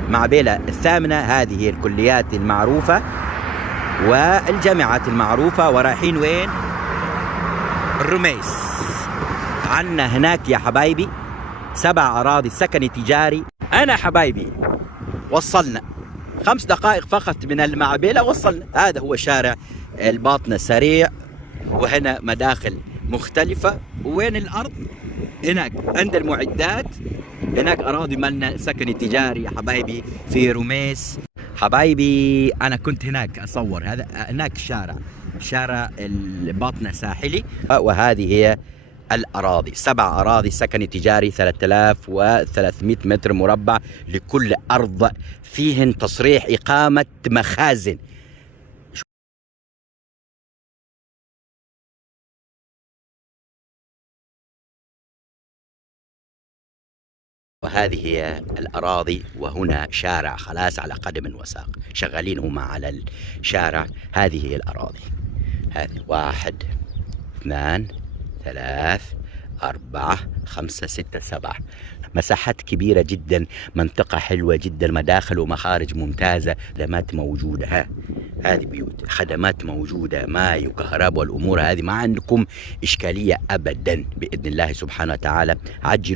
معبيلة الثامنة. هذه هي الكليات المعروفة والجامعات المعروفة. ورايحين وين؟ الرميس. عنا هناك يا حبايبي 7 أراضي سكني تجاري. أنا حبايبي وصلنا 5 دقائق فقط من المعبيلة وصلنا. هذا هو شارع الباطنة سريع، وهنا مداخل مختلفة. وين الأرض؟ هناك عند المعدات. هناك أراضي مالنا سكني تجاري يا حبايبي في رميس. حبايبي أنا كنت هناك أصور. هذا هناك شارع الباطنة ساحلي. وهذه هي الأراضي 7 أراضي سكني تجاري 3300 متر مربع لكل أرض، فيهن تصريح إقامة مخازن. وهذه هي الأراضي. وهنا شارع خلاص على قدم وساق، شغالين هما على الشارع. هذه هي الأراضي. هذه 1 2 3 4 5 6 7 مساحات كبيرة جدا، منطقة حلوة جدا، مداخل ومخارج ممتازة، خدمات موجودة. هذه بيوت، خدمات موجودة، ماء وكهرباء والأمور هذه ما عندكم إشكالية أبدا بإذن الله سبحانه وتعالى. عجلوا.